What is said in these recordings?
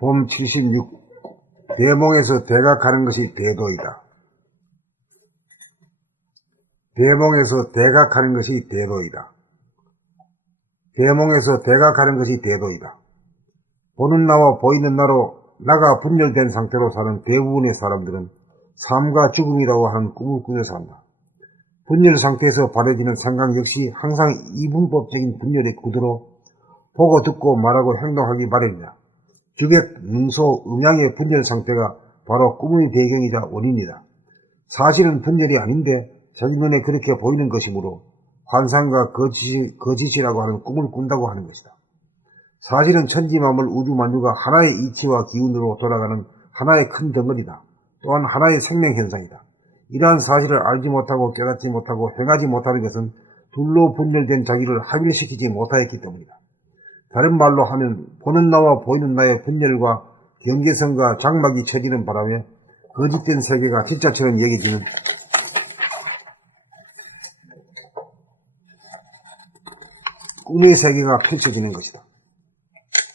봄 76. 대몽에서 대각하는 것이 대도이다. 대몽에서 대각하는 것이 대도이다. 대몽에서 대각하는 것이 대도이다. 보는 나와 보이는 나로 나가 분열된 상태로 사는 대부분의 사람들은 삶과 죽음이라고 하는 꿈을 꾸며 산다. 분열 상태에서 발해지는 생각 역시 항상 이분법적인 분열의 구도로 보고 듣고 말하고 행동하기 마련이다. 주객, 능소, 음양의 분열 상태가 바로 꿈의 배경이자 원인이다. 사실은 분열이 아닌데 자기 눈에 그렇게 보이는 것이므로 환상과 거짓이라고 하는 꿈을 꾼다고 하는 것이다. 사실은 천지만물 우주만유가 하나의 이치와 기운으로 돌아가는 하나의 큰 덩어리다. 또한 하나의 생명현상이다. 이러한 사실을 알지 못하고 깨닫지 못하고 행하지 못하는 것은 둘로 분열된 자기를 합일시키지 못하였기 때문이다. 다른 말로 하면 보는 나와 보이는 나의 분열과 경계선과 장막이 쳐지는 바람에 거짓된 세계가 진짜처럼 여겨지는 꿈의 세계가 펼쳐지는 것이다.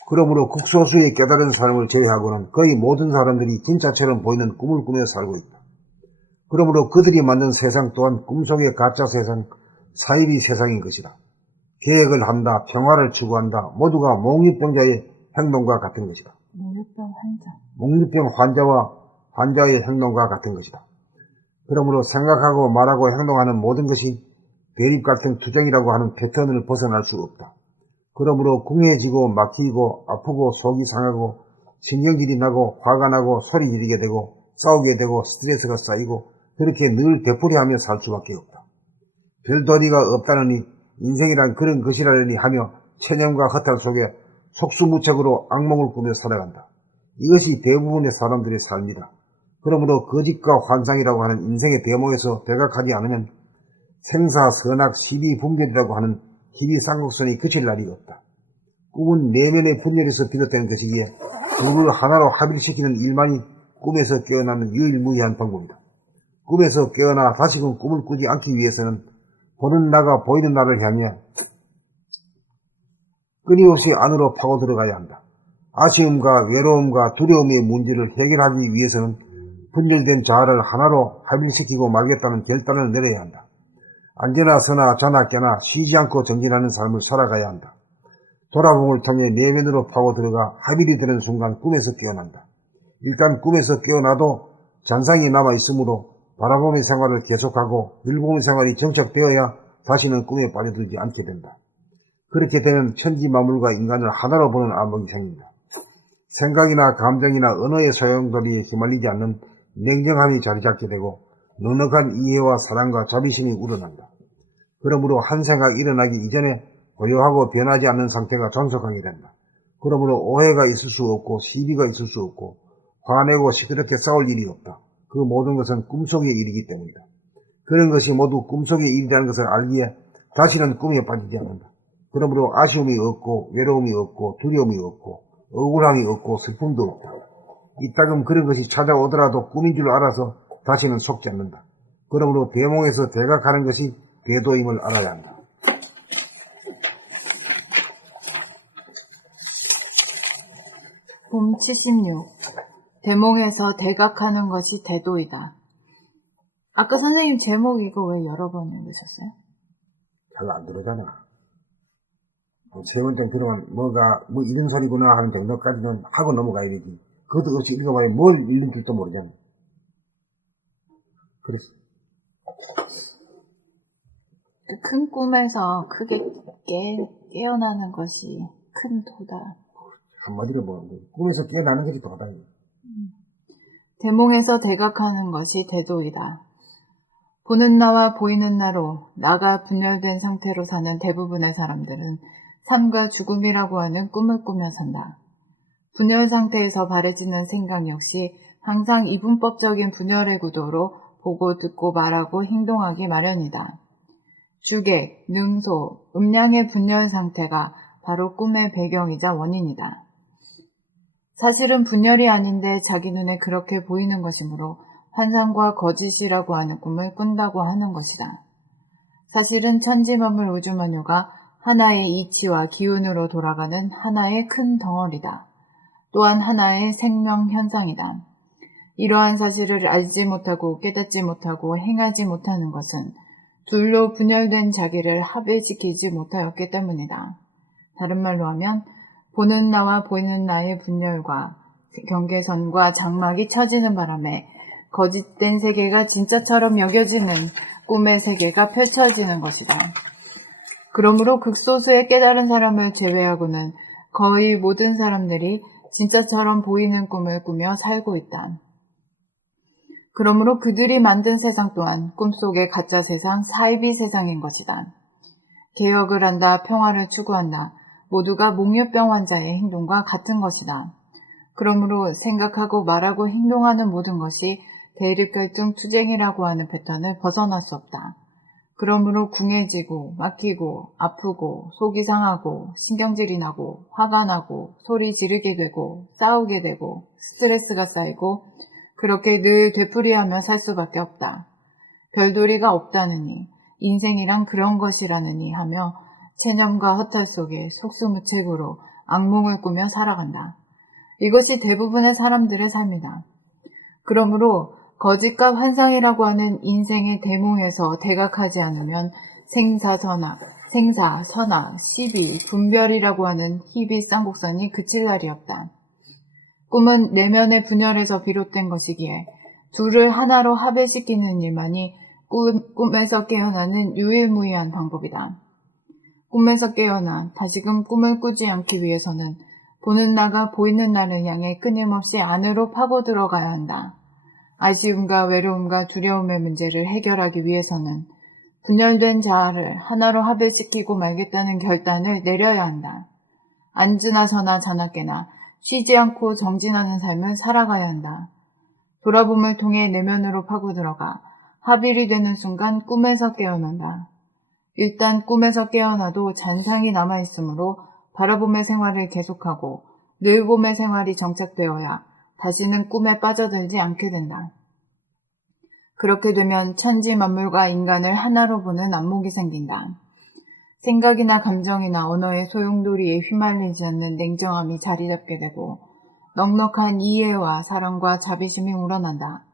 그러므로 극소수의 깨달은 사람을 제외하고는 거의 모든 사람들이 진짜처럼 보이는 꿈을 꾸며 살고 있다. 그러므로 그들이 만든 세상 또한 꿈속의 가짜 세상, 사이비 세상인 것이다. 계획을 한다, 평화를 추구한다, 모두가 몽유병자의 행동과 같은 것이다. 몽유병 환자와 환자의 행동과 같은 것이다. 그러므로 생각하고 말하고 행동하는 모든 것이 대립 같은 투쟁이라고 하는 패턴을 벗어날 수 없다. 그러므로 궁해지고 막히고 아프고 속이 상하고 신경질이 나고 화가 나고 소리 지르게 되고 싸우게 되고 스트레스가 쌓이고 그렇게 늘 되풀이하며 살 수밖에 없다. 별도리가 없다느니 인생이란 그런 것이라니 하며 체념과 허탈 속에 속수무책으로 악몽을 꾸며 살아간다. 이것이 대부분의 사람들의 삶이다. 그러므로 거짓과 환상이라고 하는 인생의 대목에서 대각하지 않으면 생사, 선악, 시비, 분별이라고 하는 희비쌍곡선이 그칠 날이 없다. 꿈은 내면의 분열에서 비롯된 것이기에 둘을 하나로 합일시키는 일만이 꿈에서 깨어나는 유일무이한 방법이다. 꿈에서 깨어나 다시금 꿈을 꾸지 않기 위해서는 보는 나가 보이는 나를 향해 끊임없이 안으로 파고 들어가야 한다. 아쉬움과 외로움과 두려움의 문제를 해결하기 위해서는 분열된 자아를 하나로 합일시키고 말겠다는 결단을 내려야 한다. 앉으나 서나 자나 깨나 쉬지 않고 정진하는 삶을 살아가야 한다. 돌아봄을 통해 내면으로 파고 들어가 합일이 되는 순간 꿈에서 깨어난다. 일단 꿈에서 깨어나도 잔상이 남아있으므로 바라봄의 생활을 계속하고 늘봄의 생활이 정착되어야 다시는 꿈에 빠져들지 않게 된다. 그렇게 되면 천지만물과 인간을 하나로 보는 안목이 생긴다. 생각이나 감정이나 언어의 소용돌이에 휘말리지 않는 냉정함이 자리잡게 되고 넉넉한 이해와 사랑과 자비심이 우러난다. 그러므로 한 생각 일어나기 이전에 고요하고 변하지 않는 상태가 존속하게 된다. 그러므로 오해가 있을 수 없고 시비가 있을 수 없고 화내고 시끄럽게 싸울 일이 없다. 그 모든 것은 꿈속의 일이기 때문이다. 그런 것이 모두 꿈속의 일이라는 것을 알기에 다시는 꿈에 빠지지 않는다. 그러므로 아쉬움이 없고 외로움이 없고 두려움이 없고 억울함이 없고 슬픔도 없다. 이따금 그런 것이 찾아오더라도 꿈인 줄 알아서 다시는 속지 않는다. 그러므로 대몽에서 대각하는 것이 대도임을 알아야 한다. 봄 76. 대몽에서 대각하는 것이 대도이다. 아까 선생님 제목 이거 왜 여러 번 읽으셨어요? 잘 안 들어잖아. 세 번째 들으면 뭐 이런 소리구나 하는 정도까지는 하고 넘어가야 되지. 그것도 없이 읽어봐야 뭘 읽는 줄도 모르잖아. 그랬어. 큰 꿈에서 크게 깨어나는 것이 큰 도다. 한마디로 뭐 꿈에서 깨어나는 것이 도다. 대몽에서 대각하는 것이 대도이다. 보는 나와 보이는 나로 나가 분열된 상태로 사는 대부분의 사람들은 삶과 죽음이라고 하는 꿈을 꾸며 산다. 분열 상태에서 발해지는 생각 역시 항상 이분법적인 분열의 구도로 보고 듣고 말하고 행동하기 마련이다. 주객, 능소, 음량의 분열 상태가 바로 꿈의 배경이자 원인이다. 사실은 분열이 아닌데 자기 눈에 그렇게 보이는 것이므로 환상과 거짓이라고 하는 꿈을 꾼다고 하는 것이다. 사실은 천지만물 우주만유가 하나의 이치와 기운으로 돌아가는 하나의 큰 덩어리다. 또한 하나의 생명 현상이다. 이러한 사실을 알지 못하고 깨닫지 못하고 행하지 못하는 것은 둘로 분열된 자기를 합일시키지 못하였기 때문이다. 다른 말로 하면 보는 나와 보이는 나의 분열과 경계선과 장막이 처지는 바람에 거짓된 세계가 진짜처럼 여겨지는 꿈의 세계가 펼쳐지는 것이다. 그러므로 극소수의 깨달은 사람을 제외하고는 거의 모든 사람들이 진짜처럼 보이는 꿈을 꾸며 살고 있다. 그러므로 그들이 만든 세상 또한 꿈속의 가짜 세상, 사이비 세상인 것이다. 개혁을 한다, 평화를 추구한다. 모두가 몽유병 환자의 행동과 같은 것이다. 그러므로 생각하고 말하고 행동하는 모든 것이 대립갈등 투쟁이라고 하는 패턴을 벗어날 수 없다. 그러므로 궁해지고 막히고 아프고 속이 상하고 신경질이 나고 화가 나고 소리 지르게 되고 싸우게 되고 스트레스가 쌓이고 그렇게 늘 되풀이하며 살 수밖에 없다. 별도리가 없다느니 인생이란 그런 것이라느니 하며 체념과 허탈 속에 속수무책으로 악몽을 꾸며 살아간다. 이것이 대부분의 사람들의 삶이다. 그러므로 거짓과 환상이라고 하는 인생의 대몽에서 대각하지 않으면 생사, 선악, 시비, 분별이라고 하는 희비 쌍곡선이 그칠 날이 없다. 꿈은 내면의 분열에서 비롯된 것이기에 둘을 하나로 합일시키는 일만이 꿈에서 깨어나는 유일무이한 방법이다. 꿈에서 깨어나 다시금 꿈을 꾸지 않기 위해서는 보는 나가 보이는 나를 향해 끊임없이 안으로 파고 들어가야 한다. 아쉬움과 외로움과 두려움의 문제를 해결하기 위해서는 분열된 자아를 하나로 합일시키고 말겠다는 결단을 내려야 한다. 앉으나 서나 자나깨나 쉬지 않고 정진하는 삶을 살아가야 한다. 돌아봄을 통해 내면으로 파고 들어가 합일이 되는 순간 꿈에서 깨어난다. 일단 꿈에서 깨어나도 잔상이 남아있으므로 바라봄의 생활을 계속하고 늘봄의 생활이 정착되어야 다시는 꿈에 빠져들지 않게 된다. 그렇게 되면 천지 만물과 인간을 하나로 보는 안목이 생긴다. 생각이나 감정이나 언어의 소용돌이에 휘말리지 않는 냉정함이 자리 잡게 되고 넉넉한 이해와 사랑과 자비심이 우러난다.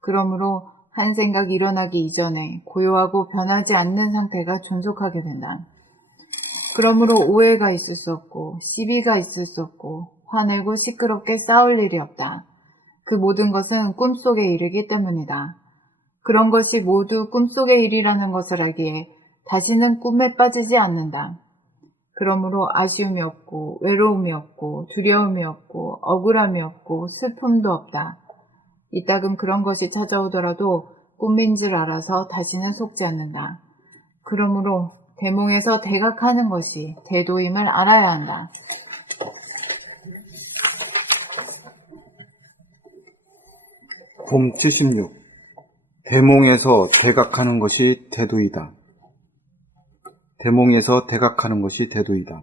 그러므로 한 생각이 일어나기 이전에 고요하고 변하지 않는 상태가 존속하게 된다. 그러므로 오해가 있을 수 없고 시비가 있을 수 없고 화내고 시끄럽게 싸울 일이 없다. 그 모든 것은 꿈속의 일이기 때문이다. 그런 것이 모두 꿈속의 일이라는 것을 알기에 다시는 꿈에 빠지지 않는다. 그러므로 아쉬움이 없고 외로움이 없고 두려움이 없고 억울함이 없고 슬픔도 없다. 이따금 그런 것이 찾아오더라도 꿈인 줄 알아서 다시는 속지 않는다. 그러므로 대몽에서 대각하는 것이 대도임을 알아야 한다. 봄 76. 대몽에서 대각하는 것이 대도이다. 대몽에서 대각하는 것이 대도이다.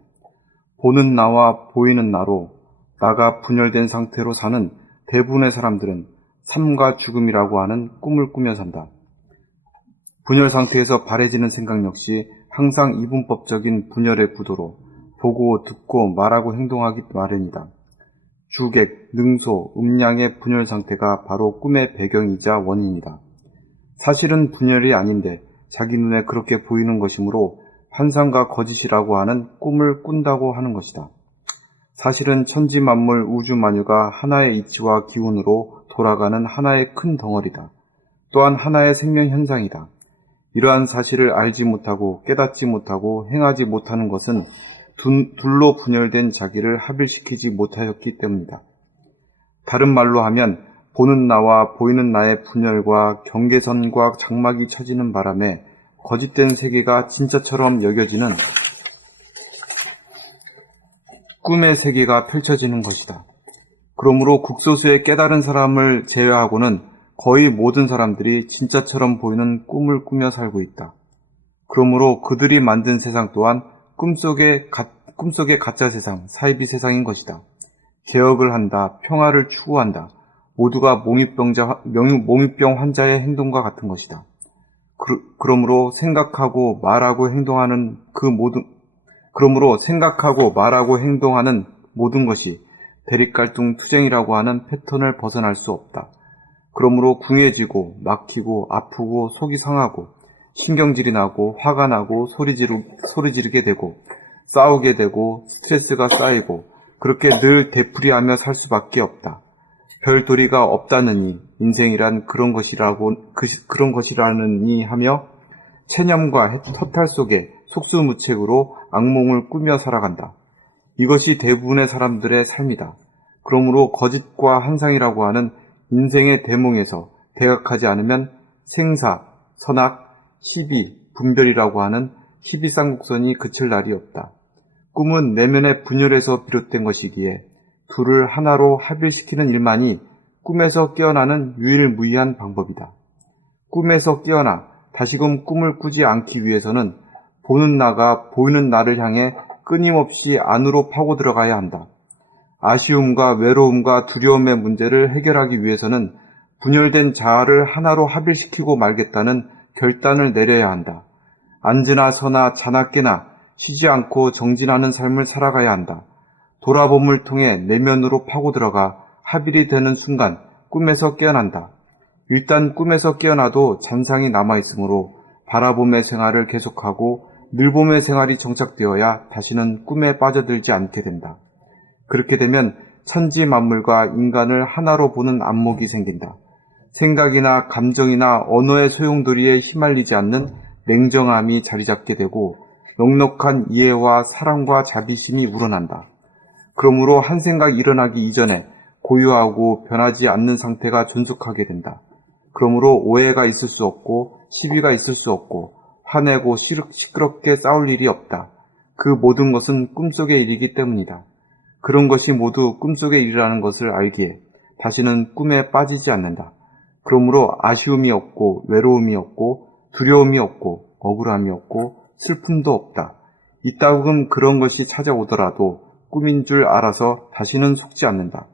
보는 나와 보이는 나로 나가 분열된 상태로 사는 대부분의 사람들은 삶과 죽음이라고 하는 꿈을 꾸며 산다. 분열 상태에서 바래지는 생각 역시 항상 이분법적인 분열의 구도로 보고 듣고 말하고 행동하기 마련이다. 주객, 능소, 음양의 분열 상태가 바로 꿈의 배경이자 원인이다. 사실은 분열이 아닌데 자기 눈에 그렇게 보이는 것이므로 환상과 거짓이라고 하는 꿈을 꾼다고 하는 것이다. 사실은 천지 만물 우주 만유가 하나의 이치와 기운으로 돌아가는 하나의 큰 덩어리다. 또한 하나의 생명 현상이다. 이러한 사실을 알지 못하고 깨닫지 못하고 행하지 못하는 것은 둘로 분열된 자기를 합일시키지 못하였기 때문이다. 다른 말로 하면 보는 나와 보이는 나의 분열과 경계선과 장막이 처지는 바람에 거짓된 세계가 진짜처럼 여겨지는 꿈의 세계가 펼쳐지는 것이다. 그러므로 극소수의 깨달은 사람을 제외하고는 거의 모든 사람들이 진짜처럼 보이는 꿈을 꾸며 살고 있다. 그러므로 그들이 만든 세상 또한 꿈속의 가짜 세상, 사이비 세상인 것이다. 개혁을 한다, 평화를 추구한다. 모두가 몽유병 환자의 행동과 같은 것이다. 그러므로 생각하고 말하고 행동하는 모든 것이 대립갈등 투쟁이라고 하는 패턴을 벗어날 수 없다. 그러므로 궁해지고 막히고 아프고 속이 상하고 신경질이 나고 화가 나고 소리 지르게 되고 싸우게 되고 스트레스가 쌓이고 그렇게 늘 되풀이하며 살 수밖에 없다. 별 도리가 없다느니 인생이란 그런 것이라느니 하며 체념과 허탈 속에 속수무책으로 악몽을 꾸며 살아간다. 이것이 대부분의 사람들의 삶이다. 그러므로 거짓과 환상이라고 하는 인생의 대몽에서 대각하지 않으면 생사, 선악, 희비, 분별이라고 하는 희비쌍곡선이 그칠 날이 없다. 꿈은 내면의 분열에서 비롯된 것이기에 둘을 하나로 합일시키는 일만이 꿈에서 깨어나는 유일무이한 방법이다. 꿈에서 깨어나 다시금 꿈을 꾸지 않기 위해서는 보는 나가 보이는 나를 향해 끊임없이 안으로 파고 들어가야 한다. 아쉬움과 외로움과 두려움의 문제를 해결하기 위해서는 분열된 자아를 하나로 합일시키고 말겠다는 결단을 내려야 한다. 앉으나 서나 자나 깨나 쉬지 않고 정진하는 삶을 살아가야 한다. 돌아봄을 통해 내면으로 파고 들어가 합일이 되는 순간 꿈에서 깨어난다. 일단 꿈에서 깨어나도 잔상이 남아있으므로 바라봄의 생활을 계속하고 늘봄의 생활이 정착되어야 다시는 꿈에 빠져들지 않게 된다. 그렇게 되면 천지 만물과 인간을 하나로 보는 안목이 생긴다. 생각이나 감정이나 언어의 소용돌이에 휘말리지 않는 냉정함이 자리 잡게 되고 넉넉한 이해와 사랑과 자비심이 우러난다. 그러므로 한 생각이 일어나기 이전에 고요하고 변하지 않는 상태가 존속하게 된다. 그러므로 오해가 있을 수 없고 시비가 있을 수 없고 화내고 시끄럽게 싸울 일이 없다. 그 모든 것은 꿈속의 일이기 때문이다. 그런 것이 모두 꿈속의 일이라는 것을 알기에 다시는 꿈에 빠지지 않는다. 그러므로 아쉬움이 없고 외로움이 없고 두려움이 없고 억울함이 없고 슬픔도 없다. 이따금 그런 것이 찾아오더라도 꿈인 줄 알아서 다시는 속지 않는다.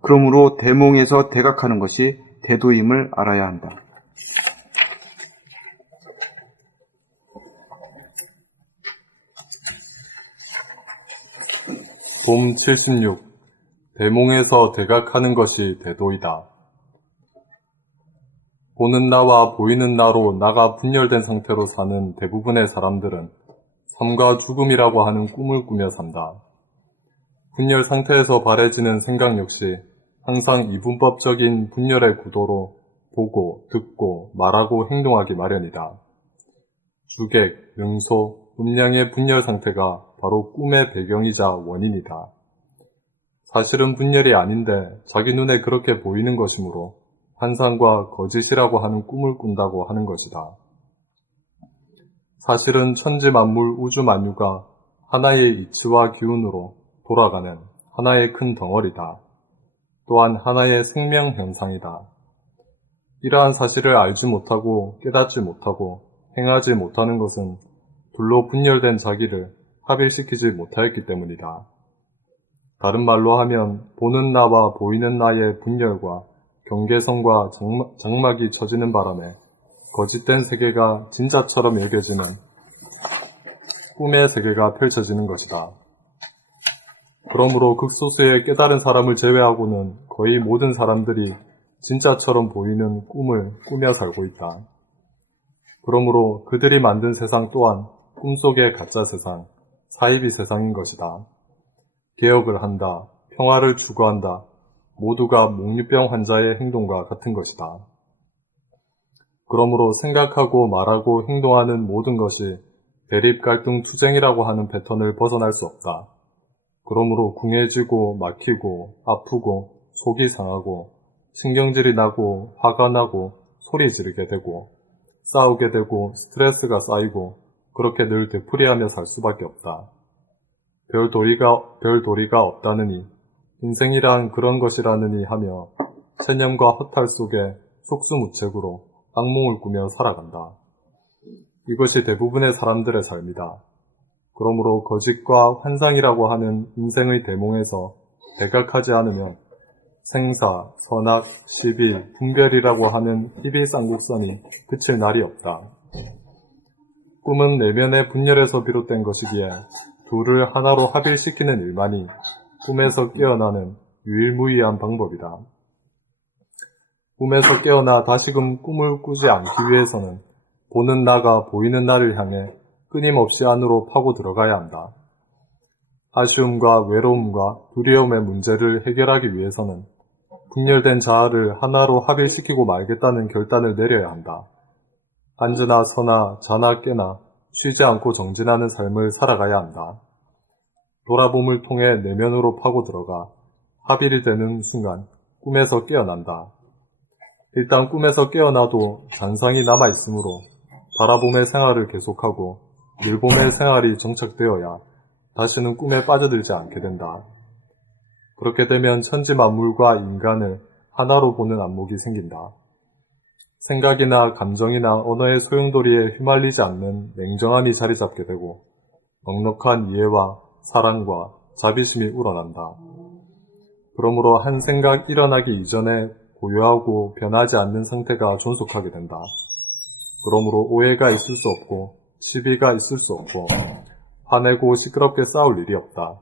그러므로 대몽에서 대각하는 것이 대도임을 알아야 한다. 봄 76. 대몽에서 대각하는 것이 대도이다. 보는 나와 보이는 나로 나가 분열된 상태로 사는 대부분의 사람들은 삶과 죽음이라고 하는 꿈을 꾸며 산다. 분열 상태에서 발해지는 생각 역시 항상 이분법적인 분열의 구도로 보고, 듣고, 말하고 행동하기 마련이다. 주객, 능소, 음량의 분열 상태가 바로 꿈의 배경이자 원인이다. 사실은 분열이 아닌데 자기 눈에 그렇게 보이는 것이므로 환상과 거짓이라고 하는 꿈을 꾼다고 하는 것이다. 사실은 천지 만물 우주 만유가 하나의 이치와 기운으로 돌아가는 하나의 큰 덩어리다. 또한 하나의 생명 현상이다. 이러한 사실을 알지 못하고 깨닫지 못하고 행하지 못하는 것은 둘로 분열된 자기를 합일시키지 못하였기 때문이다. 다른 말로 하면 보는 나와 보이는 나의 분열과 경계선과 장막이 처지는 바람에 거짓된 세계가 진짜처럼 여겨지는 꿈의 세계가 펼쳐지는 것이다. 그러므로 극소수의 깨달은 사람을 제외하고는 거의 모든 사람들이 진짜처럼 보이는 꿈을 꾸며 살고 있다. 그러므로 그들이 만든 세상 또한 꿈속의 가짜 세상, 사이비 세상인 것이다. 개혁을 한다, 평화를 추구한다, 모두가 목류병 환자의 행동과 같은 것이다. 그러므로 생각하고 말하고 행동하는 모든 것이 대립 갈등 투쟁이라고 하는 패턴을 벗어날 수 없다. 그러므로 궁해지고 막히고 아프고 속이 상하고 신경질이 나고 화가 나고 소리 지르게 되고 싸우게 되고 스트레스가 쌓이고 그렇게 늘 되풀이하며 살 수밖에 없다. 별 도리가 없다느니 인생이란 그런 것이라느니 하며 체념과 허탈 속에 속수무책으로 악몽을 꾸며 살아간다. 이것이 대부분의 사람들의 삶이다. 그러므로 거짓과 환상이라고 하는 인생의 대몽에서 대각하지 않으면 생사, 선악, 시비, 분별이라고 하는 희비쌍곡선이 그칠 날이 없다. 꿈은 내면의 분열에서 비롯된 것이기에 둘을 하나로 합일시키는 일만이 꿈에서 깨어나는 유일무이한 방법이다. 꿈에서 깨어나 다시금 꿈을 꾸지 않기 위해서는 보는 나가 보이는 나를 향해 끊임없이 안으로 파고 들어가야 한다. 아쉬움과 외로움과 두려움의 문제를 해결하기 위해서는 분열된 자아를 하나로 합일시키고 말겠다는 결단을 내려야 한다. 앉으나 서나 자나 깨나 쉬지 않고 정진하는 삶을 살아가야 한다. 돌아봄을 통해 내면으로 파고 들어가 합일이 되는 순간 꿈에서 깨어난다. 일단 꿈에서 깨어나도 잔상이 남아있으므로 바라봄의 생활을 계속하고 늘봄의 생활이 정착되어야 다시는 꿈에 빠져들지 않게 된다. 그렇게 되면 천지 만물과 인간을 하나로 보는 안목이 생긴다. 생각이나 감정이나 언어의 소용돌이에 휘말리지 않는 냉정함이 자리 잡게 되고 넉넉한 이해와 사랑과 자비심이 우러난다. 그러므로 한 생각 일어나기 이전에 고요하고 변하지 않는 상태가 존속하게 된다. 그러므로 오해가 있을 수 없고 시비가 있을 수 없고 화내고 시끄럽게 싸울 일이 없다.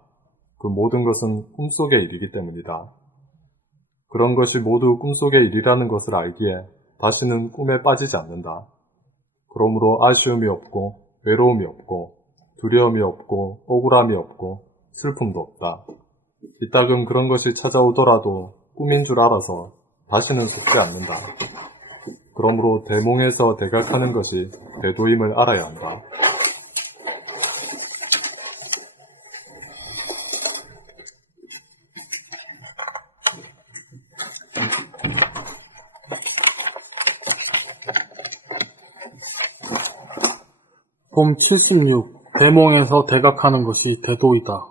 그 모든 것은 꿈속의 일이기 때문이다. 그런 것이 모두 꿈속의 일이라는 것을 알기에 다시는 꿈에 빠지지 않는다. 그러므로 아쉬움이 없고 외로움이 없고 두려움이 없고 억울함이 없고 슬픔도 없다. 이따금 그런 것이 찾아오더라도 꿈인 줄 알아서 다시는 속지 않는다. 그러므로 대몽에서 대각하는 것이 대도임을 알아야 한다. 봄 76. 대몽에서 대각하는 것이 대도이다.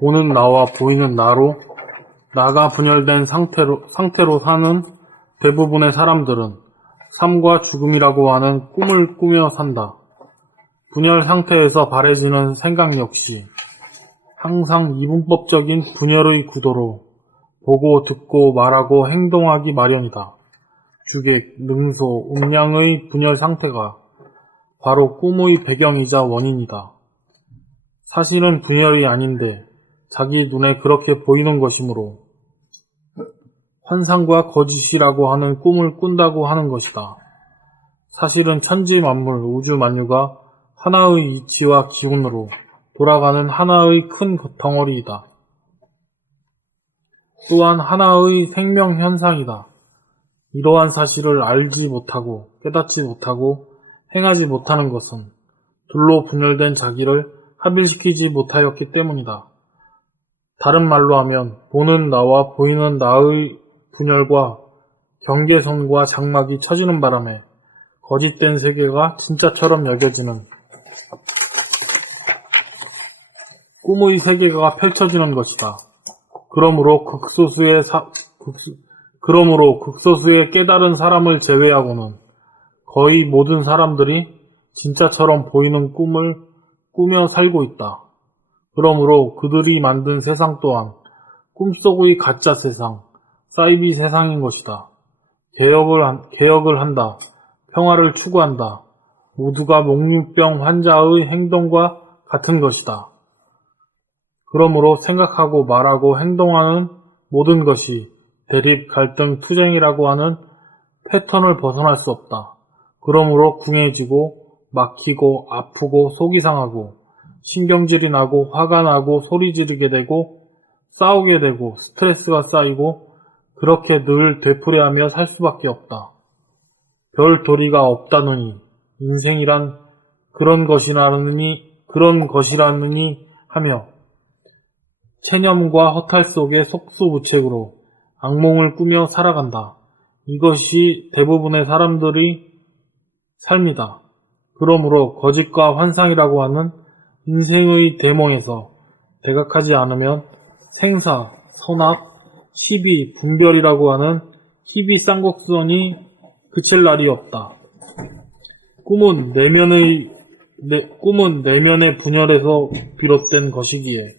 보는 나와 보이는 나로 나가 분열된 상태로 사는 대부분의 사람들은 삶과 죽음이라고 하는 꿈을 꾸며 산다. 분열 상태에서 바래지는 생각 역시 항상 이분법적인 분열의 구도로 보고 듣고 말하고 행동하기 마련이다. 주객, 능소, 음양의 분열 상태가 바로 꿈의 배경이자 원인이다. 사실은 분열이 아닌데 자기 눈에 그렇게 보이는 것이므로 환상과 거짓이라고 하는 꿈을 꾼다고 하는 것이다. 사실은 천지 만물, 우주 만유가 하나의 이치와 기운으로 돌아가는 하나의 큰 덩어리이다. 또한 하나의 생명 현상이다. 이러한 사실을 알지 못하고 깨닫지 못하고 행하지 못하는 것은 둘로 분열된 자기를 합일시키지 못하였기 때문이다. 다른 말로 하면 보는 나와 보이는 나의 분열과 경계선과 장막이 처지는 바람에 거짓된 세계가 진짜처럼 여겨지는 꿈의 세계가 펼쳐지는 것이다. 그러므로 극소수의 깨달은 사람을 제외하고는 거의 모든 사람들이 진짜처럼 보이는 꿈을 꾸며 살고 있다. 그러므로 그들이 만든 세상 또한 꿈속의 가짜 세상, 사이비 세상인 것이다. 개혁을 한다. 평화를 추구한다. 모두가 몽유병 환자의 행동과 같은 것이다. 그러므로 생각하고 말하고 행동하는 모든 것이 대립, 갈등, 투쟁이라고 하는 패턴을 벗어날 수 없다. 그러므로 궁해지고 막히고 아프고 속이 상하고 신경질이 나고 화가 나고 소리 지르게 되고 싸우게 되고 스트레스가 쌓이고 그렇게 늘 되풀이하며 살 수밖에 없다. 별 도리가 없다느니 인생이란 그런 것이라느니 하며 체념과 허탈 속에 속수무책으로 악몽을 꾸며 살아간다. 이것이 대부분의 사람들의 삶이다. 그러므로 거짓과 환상이라고 하는 인생의 대몽에서 대각하지 않으면 생사, 선악, 시비, 분별이라고 하는 희비 쌍곡선이 그칠 날이 없다. 꿈은 내면의 분열에서 비롯된 것이기에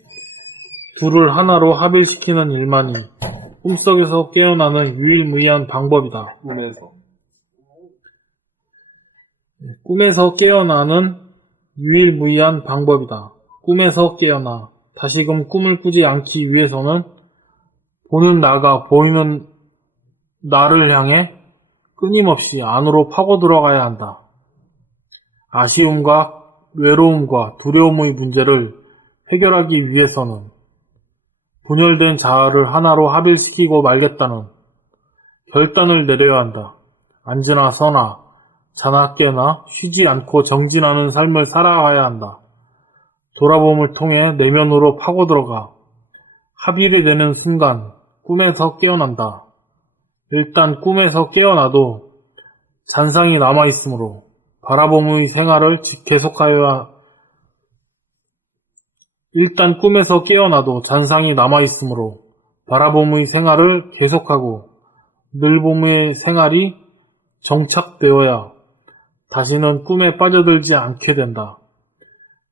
둘을 하나로 합일시키는 일만이 꿈속에서 깨어나는 유일무이한 방법이다. 꿈에서 깨어나는 유일무이한 방법이다. 꿈에서 깨어나 다시금 꿈을 꾸지 않기 위해서는 보는 나가 보이는 나를 향해 끊임없이 안으로 파고 들어가야 한다. 아쉬움과 외로움과 두려움의 문제를 해결하기 위해서는 분열된 자아를 하나로 합일시키고 말겠다는 결단을 내려야 한다. 앉으나 서나 자나 깨나 쉬지 않고 정진하는 삶을 살아가야 한다. 돌아봄을 통해 내면으로 파고들어가 합일이 되는 순간 꿈에서 깨어난다. 일단 꿈에서 깨어나도 잔상이 남아있으므로 바라봄의 생활을 계속하여야 일단 꿈에서 깨어나도 잔상이 남아있으므로 바라봄의 생활을 계속하고 늘봄의 생활이 정착되어야 다시는 꿈에 빠져들지 않게 된다.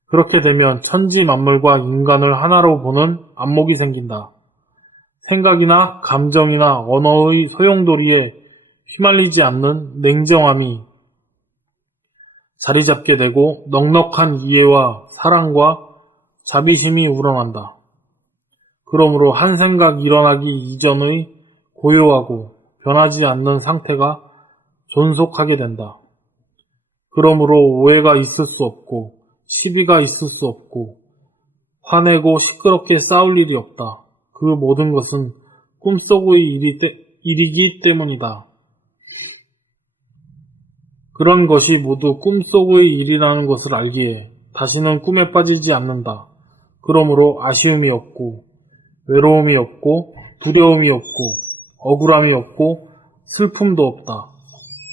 그렇게 되면 천지 만물과 인간을 하나로 보는 안목이 생긴다. 생각이나 감정이나 언어의 소용돌이에 휘말리지 않는 냉정함이 자리 잡게 되고 넉넉한 이해와 사랑과 자비심이 우러난다. 그러므로 한 생각 일어나기 이전의 고요하고 변하지 않는 상태가 존속하게 된다. 그러므로 오해가 있을 수 없고 시비가 있을 수 없고 화내고 시끄럽게 싸울 일이 없다. 그 모든 것은 꿈속의 일이기 때문이다. 그런 것이 모두 꿈속의 일이라는 것을 알기에 다시는 꿈에 빠지지 않는다. 그러므로 아쉬움이 없고 외로움이 없고 두려움이 없고 억울함이 없고 슬픔도 없다.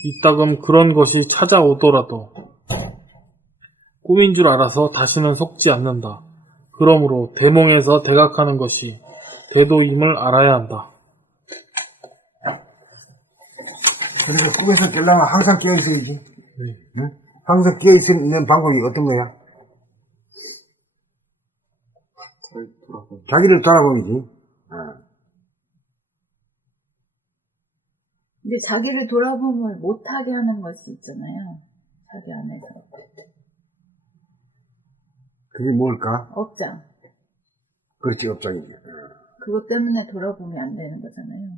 이따금 그런 것이 찾아오더라도 꿈인 줄 알아서 다시는 속지 않는다. 그러므로 대몽에서 대각하는 것이 대도임을 알아야 한다. 그래서 꿈에서 깨려면 항상 깨어있어야지. 네. 응? 항상 깨어있는 방법이 어떤 거야? 잘 돌아보. 자기를 돌아보이지. 근데 자기를 돌아봄을 못하게 하는 것이 있잖아요. 자기 안에서. 그게 뭘까? 업장. 그렇지, 업장이지. 그것 때문에 돌아보면 안 되는 거잖아요.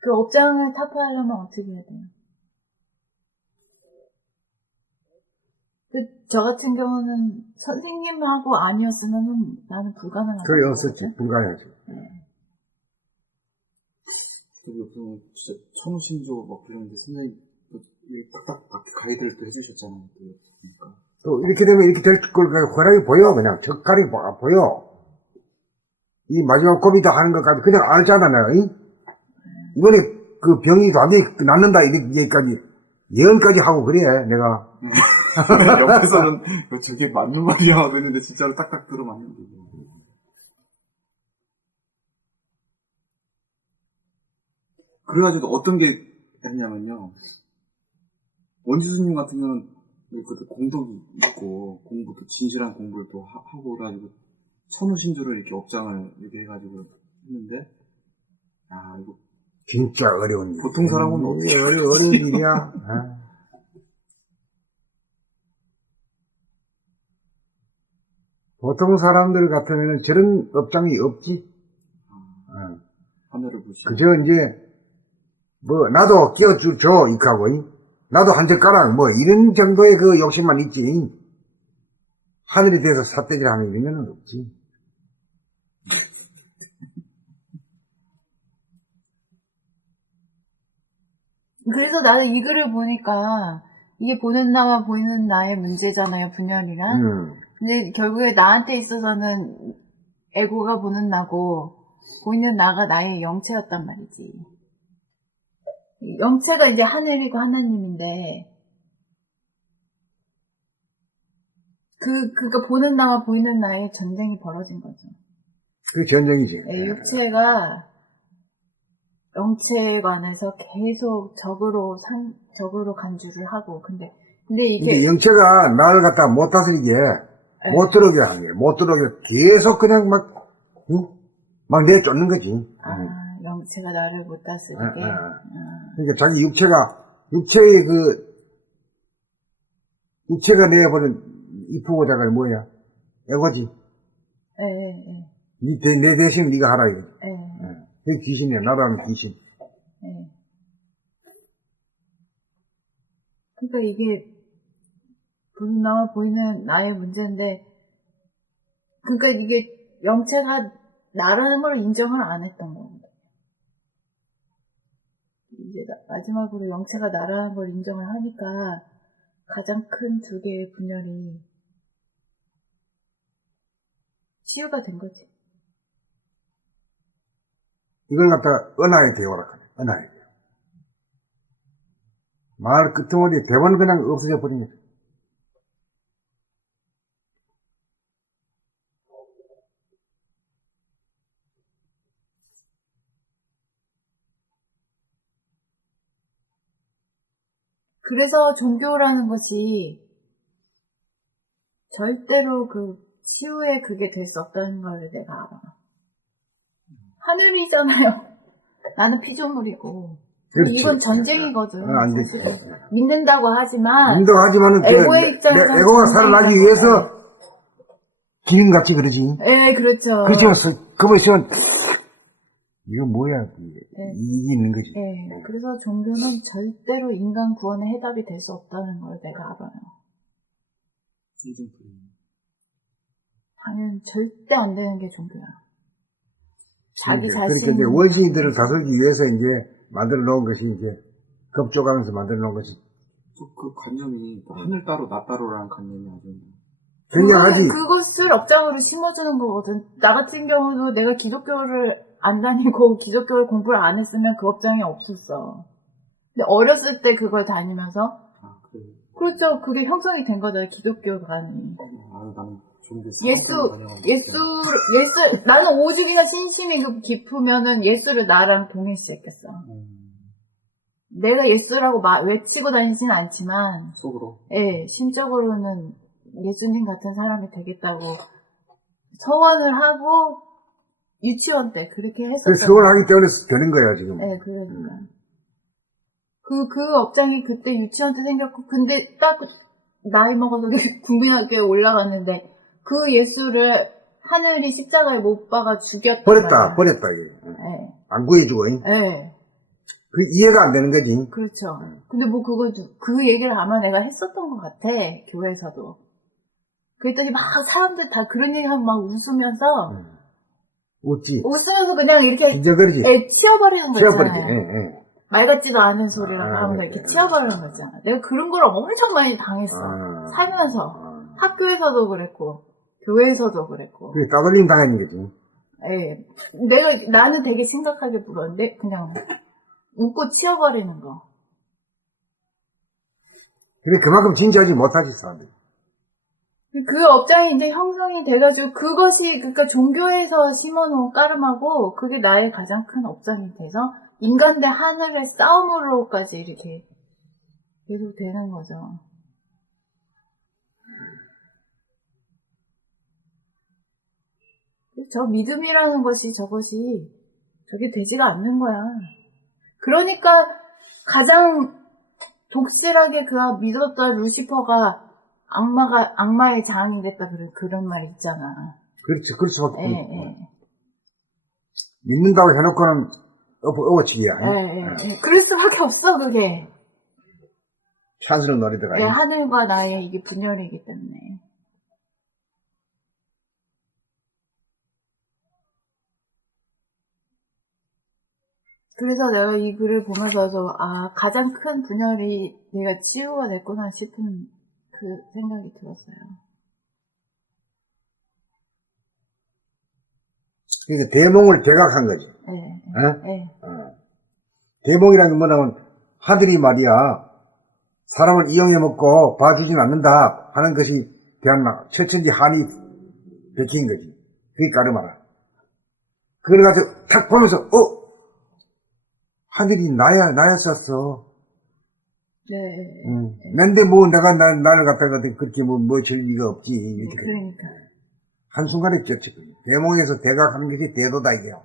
그 업장을 타파하려면 어떻게 해야 돼요? 저 같은 경우는 선생님하고 아니었으면 나는 불가능하다. 그게 없었지. 불가능하지. 네. 저기 옆에서 진짜 천우신조 막 그러는데 선생님 딱딱 가이드를 또 해주셨잖아요. 그러니까. 또 이렇게 되면 이렇게 될 걸 허락이 보여. 그냥 적갈이 보여. 이 마지막 고비다 하는 것까지 그냥 알잖아, 내가. 이번에 그 병이 완전히 낫는다, 이게까지. 예언까지 하고 그래, 내가. 옆에서는 저게 맞는 말이야 하고 있는데 진짜로 딱딱 들어맞는데. 그래가지고 어떤 게 했냐면요. 원지수님 같은 경우는 그때 공덕이 있고 공부도 진실한 공부를 또 하고 그래가지고 천우신조를 이렇게 업장을 이렇게 해가지고 했는데 이거 진짜 어려운 일. 보통 사람은 어떻게 어려운 일이야. 보통 사람들 같으면 저런 업장이 없지. 하늘을 보시고 그저 이제 뭐 나도 끼워줘 이까고 나도 한 젓가락 뭐 이런 정도의 그 욕심만 있지. 하늘에 대해서 삿대질 하는 일은 없지. 그래서 나는 이 글을 보니까 이게 보는 나와 보이는 나의 문제잖아요, 분열이란. 근데 결국에 나한테 있어서는 에고가 보는 나고 보이는 나가 나의 영체였단 말이지. 영체가 이제 하늘이고 하나님인데 그러니까 보는 나와 보이는 나의 전쟁이 벌어진 거죠. 그 전쟁이지. 육체가 영체에 관해서 계속 적으로 간주를 하고 근데 이게 이제 영체가 나를 갖다 못 다스리게 못 들어오게 하는 거야. 못 들어오게 계속 그냥 막 내쫓는 거지. 영체가 나를 못 다스리게. 그러니까 자기 육체가 내버린 이쁘고자가 뭐야? 에고지. 예, 예, 예. 내 대신 네가 하라 이거지. 예, 예. 그게 귀신이야. 나라는 귀신. 예. 그러니까 이게 보는 나와 보이는 나의 문제인데, 그러니까 이게 영체가 나라는 걸 인정을 안 했던 겁니다. 이제 마지막으로 영체가 나라는 걸 인정을 하니까 가장 큰 두 개의 분열이 치유가 된 거지. 이걸 갖다가 은하의 대화라 그래. 은하의 대화. 말 끄트머리 대화는 그냥 없어져 버린 거지. 그래서 종교라는 것이 절대로 그 치유의 그게 될 수 없다는 걸 내가 알아. 하늘이잖아요. 나는 피조물이고. 그렇지. 이건 전쟁이거든. 안 되지. 사실은. 믿는다고 하지만 인도하지만은 에고의 입장에서 에고가 살아나기 전쟁이라고 위해서 기름같이 그러지. 예, 그렇죠. 그렇지만 그거 있으면 이거 뭐야 이게 네. 있는 거지. 예, 그래서 종교는 절대로 인간 구원의 해답이 될 수 없다는 걸 내가 알아요. 당연 절대 안 되는 게 종교야. 자기 그러니까 자신. 이제 원시인들을 다스리기 위해서 이제 만들어 놓은 것이 이제 겁줘가면서 만들어 놓은 것이 그 관념이 하늘 따로 나 따로라는 관념이 아주 굉장하지. 그것을 업장으로 심어주는 거거든. 나 같은 경우도 내가 기독교를 안 다니고 기독교를 공부를 안 했으면 그 업장이 없었어. 근데 어렸을 때 그걸 다니면서 그래. 그렇죠. 그게 형성이 된 거잖아요. 기독교관이. 나는 종교 예수, 나는 오직이가 신심이 깊으면은 예수를 나랑 동일시했겠어. 내가 예수라고 외치고 다니진 않지만, 속으로. 예, 심적으로는 예수님 같은 사람이 되겠다고 서원을 하고, 유치원 때 그렇게 했었어요. 서원하기 때문에 되는 거야 지금. 예, 그러니까. 그 업장이 그때 유치원 때 생겼고, 근데 딱 나이 먹어서 국민학교에 올라갔는데, 그 예수를 하늘이 십자가에 못 박아 죽였단 말이야. 버렸다 이게. 예. 안 구해주고. 예. 그 이해가 안 되는 거지. 그렇죠. 근데 뭐 그 얘기를 아마 내가 했었던 것 같아. 교회에서도. 그랬더니 막 사람들 다 그런 얘기하면 막 웃으면서 웃지. 웃으면서 그냥 이렇게 긴장거리지. 치워버리는 거 치워버리지. 있잖아요. 말 같지도 않은 소리라고 하면서 네. 이렇게 치워버리는 거 있잖아. 내가 그런 걸 엄청 많이 당했어. 살면서. 학교에서도 그랬고 교회에서도 그랬고. 그게 따돌림 당하는 거지. 예. 나는 되게 심각하게 물었는데 그냥 웃고 치워버리는 거. 근데 그만큼 진지하지 못하지 사람들. 그 업장이 이제 형성이 돼가지고 그것이 그러니까 종교에서 심어놓은 까름하고 그게 나의 가장 큰 업장이 돼서 인간 대 하늘의 싸움으로까지 이렇게 계속 되는 거죠. 저 믿음이라는 것이 저게 되지가 않는 거야. 그러니까 가장 독실하게 믿었던 루시퍼가 악마의 장이 됐다 그런 말이 있잖아. 그렇지, 그럴 수밖에 예, 없고. 예. 믿는다고 해놓고는 어치기야. 예. 그럴 수밖에 없어, 그게. 찬스를 노리다가. 예, 하늘과 나의 이게 분열이기 때문에. 그래서 내가 이 글을 보면서 가장 큰 분열이 내가 치유가 됐구나 싶은 그 생각이 들었어요. 그러니까 대몽을 대각한 거지. 예. 대몽이라는 게 뭐냐면 하늘이 말이야 사람을 이용해 먹고 봐주진 않는다 하는 것이 대한 철천지 한이 베낀 거지. 그게 까르마라. 그걸 가지고 탁 보면서 하늘이 나였었어. 네. 난데 뭐 나를 갖다가 그렇게 뭐 절리가 없지. 이렇게. 그러니까. 한순간에 꼈지. 대몽에서 대각하는 것이 대도다 이게요.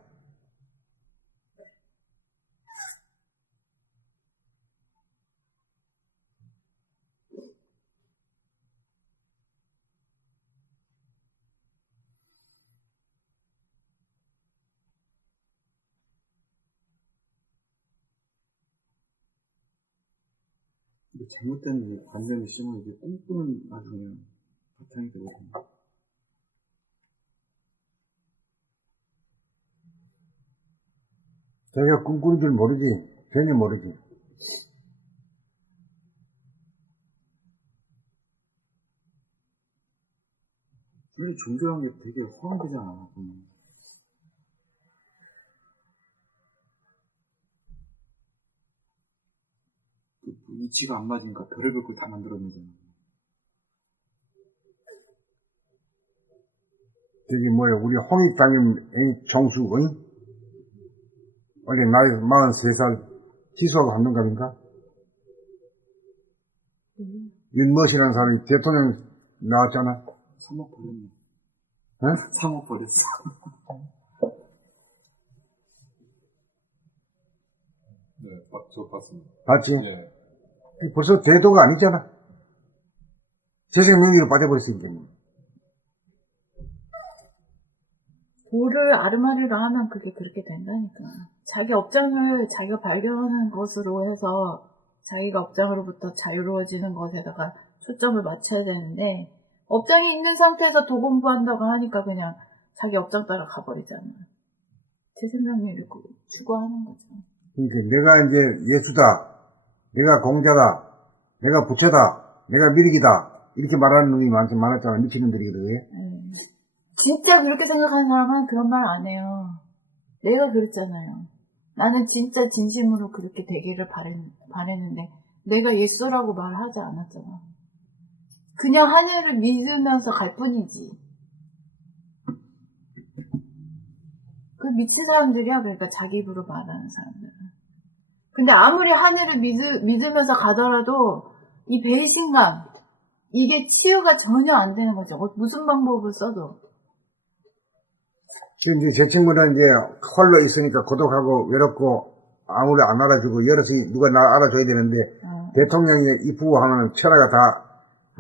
잘못된 관념이 심으면 이게 꿈꾸는 나중에 바탕이 되거든요. 자기가 꿈꾸는 줄 모르지. 전혀 모르지. 원래 종교란 게 되게 허황되잖아. 이치가 안 맞으니까 별의별 걸 다 만들어내잖아. 저기 뭐야, 우리 홍익당임 정수, 응? 원래 나이 43살 희수하고 한동갑인가? 윤머시라는 사람이 대통령 나왔잖아. 3억 버렸네. 응? 3억 버렸어. 네, 저 봤습니다. 봤지? 예. 벌써 대도가 아니잖아. 재생 명의로 빠져버렸으니까. 도를 아르마리로 하면 그게 그렇게 된다니까. 자기 업장을 자기가 발견하는 것으로 해서 자기가 업장으로부터 자유로워지는 것에다가 초점을 맞춰야 되는데, 업장이 있는 상태에서 도 공부한다고 하니까 그냥 자기 업장 따라 가버리잖아. 재생명리를 추구하는 거죠. 그러니까 내가 이제 예수다, 내가 공자다, 내가 부처다, 내가 미륵이다, 이렇게 말하는 놈이 많았잖아. 미친놈들이거든. 진짜 그렇게 생각하는 사람은 그런 말 안 해요. 내가 그랬잖아요. 나는 진짜 진심으로 그렇게 되기를 바랬는데 내가 예수라고 말하지 않았잖아. 그냥 하늘을 믿으면서 갈 뿐이지. 그 미친 사람들이야. 그러니까 자기 입으로 말하는 사람들은. 근데 아무리 하늘을 믿으면서 가더라도 이 배신감, 이게 치유가 전혀 안 되는 거죠. 무슨 방법을 써도. 지금 이제 제 친구는 이제 홀로 있으니까 고독하고 외롭고 아무리 안 알아주고 여럿이 누가 나 알아줘야 되는데 대통령이 입후보하면 천하가 다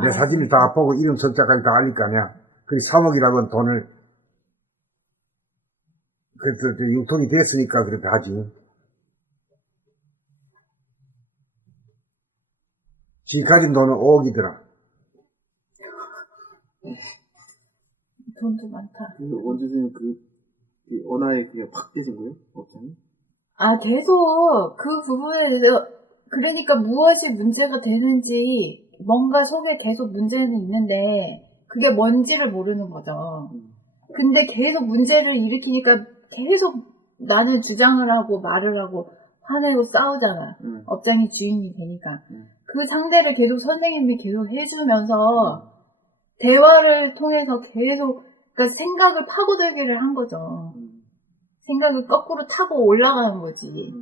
내 사진을 다 보고 이름 석자까지 다 알릴 거 아니야. 그리고 3억이라고 하는 돈을 그래서 유통이 됐으니까 그렇게 하지. 지 가진 돈은 5억이더라. 돈도 많다. 원주선생님 언어에 그게 확 깨진 거예요? 업장이? 계속 그 부분에 대해서, 그러니까 무엇이 문제가 되는지 뭔가 속에 계속 문제는 있는데 그게 뭔지를 모르는 거죠. 근데 계속 문제를 일으키니까 계속 나는 주장을 하고 말을 하고 화내고 싸우잖아. 업장이 주인이 되니까. 그 상대를 계속 선생님이 계속 해주면서 대화를 통해서 계속, 그러니까 생각을 파고들기를 한 거죠. 생각을 거꾸로 타고 올라가는 거지.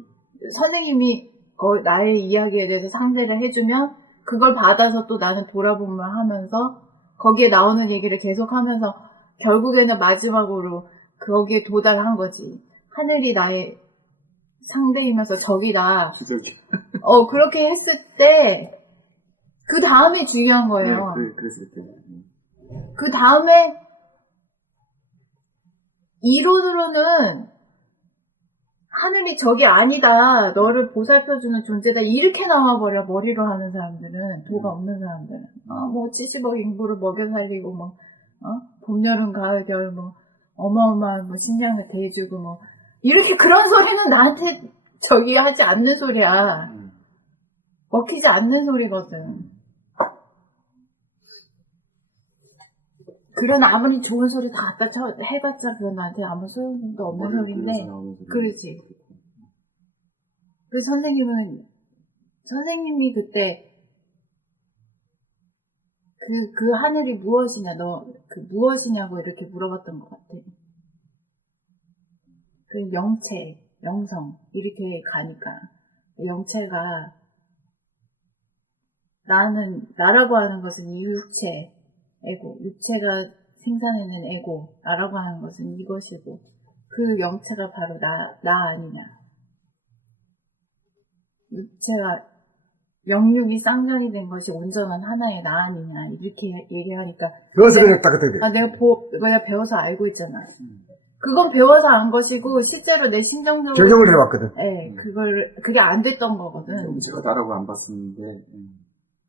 선생님이 나의 이야기에 대해서 상대를 해주면 그걸 받아서 또 나는 돌아보며 하면서 거기에 나오는 얘기를 계속 하면서 결국에는 마지막으로 거기에 도달한 거지. 하늘이 나의 상대이면서 적이다. 주적이. 그렇게 했을 때 그 다음에 중요한 거예요. 네, 그랬을 때. 그 다음에 이론으로는 하늘이 적이 아니다. 너를 보살펴주는 존재다. 이렇게 나와버려. 머리로 하는 사람들은. 도가 없는 사람들은. 70억 인구를 먹여 살리고, 봄, 여름, 가을, 겨울, 어마어마한 식량을 대해주고, 이렇게 그런 소리는 나한테 저기 하지 않는 소리야. 먹히지 않는 소리거든. 그런 아무리 좋은 소리 다 갖다 해봤자 그건 나한테 아무 소용도 없는 소리인데, 그렇지. 그 선생님이 그때 그 하늘이 무엇이냐, 무엇이냐고 이렇게 물어봤던 것 같아. 그 영체, 영성, 이렇게 가니까. 영체가, 나라고 하는 것은 이 육체, 에고, 육체가 생산해낸 에고, 나라고 하는 것은 이것이고, 그 영체가 바로 나 아니냐. 육체가, 영육이 쌍전이 된 것이 온전한 하나의 나 아니냐. 이렇게 얘기하니까. 그것을 그냥 딱 그때 돼. 내가 배워서 알고 있잖아. 그건 배워서 안 것이고, 실제로 내 심정적으로. 적용을 해봤거든. 그게 안 됐던 거거든. 제가 나라고 안 봤었는데.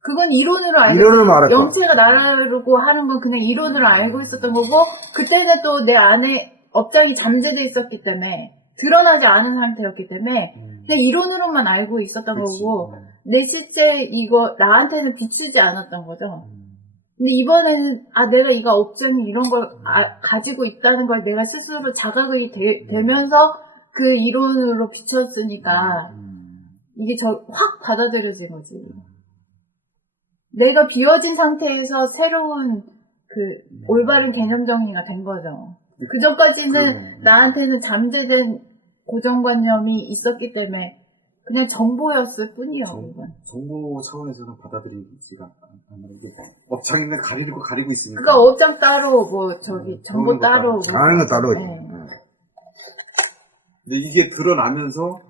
그건 이론으로 알고 이론을 말할 거야. 영체가 나르고 하는 건 그냥 이론으로 알고 있었던 거고 그때는 또 내 안에 업장이 잠재돼 있었기 때문에 드러나지 않은 상태였기 때문에 그냥 이론으로만 알고 있었던 거고 내 실제 이거 나한테는 비추지 않았던 거죠. 근데 이번에는 내가 이거 업장이 이런 걸 가지고 있다는 걸 내가 스스로 자각이 되면서 그 이론으로 비췄으니까 이게 확 받아들여진 거지. 내가 비워진 상태에서 새로운 그 올바른 개념 정리가 된 거죠. 그 전까지는 나한테는 잠재된 고정관념이 있었기 때문에 그냥 정보였을 뿐이요. 그건. 정보 차원에서는 받아들이지가 않는 게 업장이면 가리고 있으니까. 그러니까 업장 따로 뭐 정보 따로 잘하는 거 따로지. 네. 근데 이게 드러나면서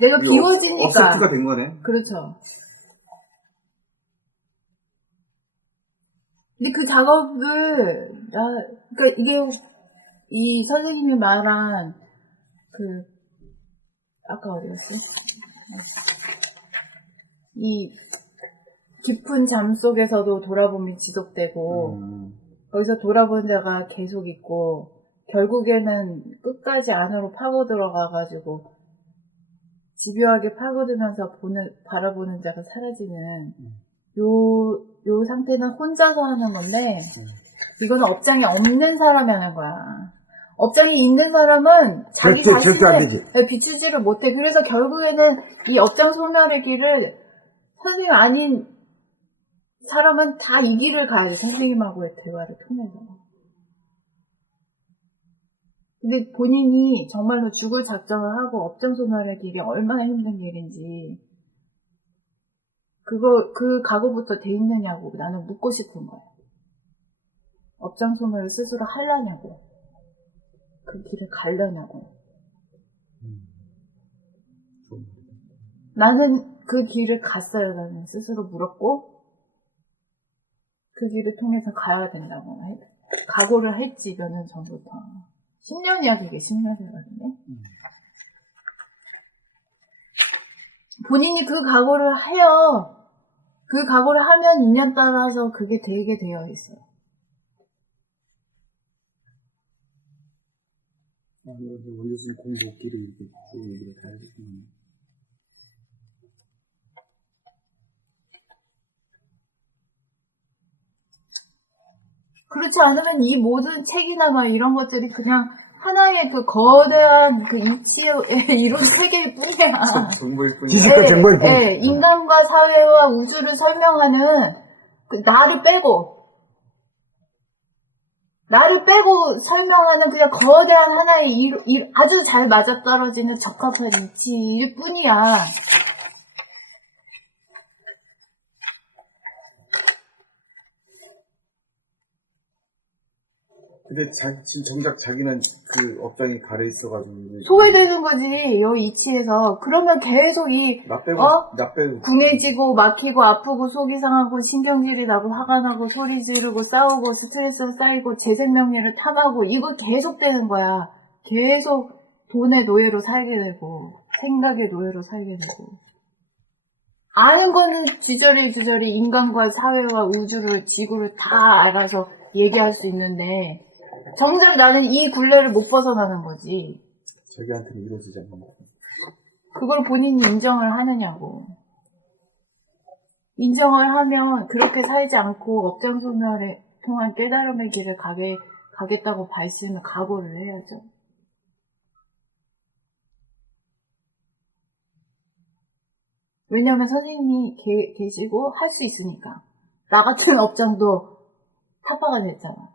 내가 비워지니까 업세트가 된 거네. 그렇죠. 근데 그 작업을 그러니까 이게 이 선생님이 말한 그 아까 어디였어? 이 깊은 잠 속에서도 돌아봄이 지속되고 거기서 돌아본 자가 계속 있고 결국에는 끝까지 안으로 파고 들어가가지고 집요하게 파고들면서 바라보는 자가 사라지는 요 상태는 혼자서 하는 건데 이거는 업장이 없는 사람이 하는 거야. 업장이 있는 사람은 자기 절대 안 되지. 자신을 비추지를 못해. 그래서 결국에는 이 업장 소멸의 길을 선생님 아닌 사람은 다 이 길을 가야 돼. 선생님하고의 대화를 통해서. 근데 본인이 정말로 죽을 작정을 하고 업장 소멸의 길이 얼마나 힘든 길인지 그 각오부터 돼 있느냐고 나는 묻고 싶은 거야. 업장 소멸을 스스로 하려냐고. 그 길을 가려냐고. 나는 그 길을 갔어요. 나는 스스로 물었고 그 길을 통해서 가야 된다고 각오를 했지 몇 년 전부터. 10년이야 그게 10년 되거든요. 본인이 그 각오를 해요. 그 각오를 하면 인연 따라서 그게 되게 되어 있어요. 원래는 공복기를 이렇게 쭉 얘기를 다 해줬구나. 그렇지 않으면 이 모든 책이나 막 이런 것들이 그냥 하나의 그 거대한 그 이치의 이론 세계일 뿐이야. 정보일 뿐이야. 지식과 정보일 뿐. 인간과 사회와 우주를 설명하는 그 나를 빼고 설명하는 그냥 거대한 하나의 아주 잘 맞아떨어지는 적합한 이치일 뿐이야. 근데 정작 자기는 그 업장이 가려 있어가지고 소외되는 거지, 요 이치에서. 그러면 계속 나 빼고 궁해지고, 막히고, 아프고, 속이 상하고, 신경질이 나고, 화가 나고, 소리 지르고, 싸우고, 스트레스가 쌓이고, 재생명리를 탐하고, 이거 계속 되는 거야. 계속 돈의 노예로 살게 되고, 생각의 노예로 살게 되고. 아는 거는 주저리 인간과 사회와 우주를, 지구를 다 알아서 얘기할 수 있는데, 정작 나는 이 굴레를 못 벗어나는 거지. 자기한테는 이루어지지 않는 거. 그걸 본인이 인정을 하느냐고. 인정을 하면 그렇게 살지 않고 업장 소멸에 통한 깨달음의 길을 가겠다고 발심을 각오를 해야죠. 왜냐하면 선생님이 계시고 할 수 있으니까. 나 같은 업장도 타파가 됐잖아.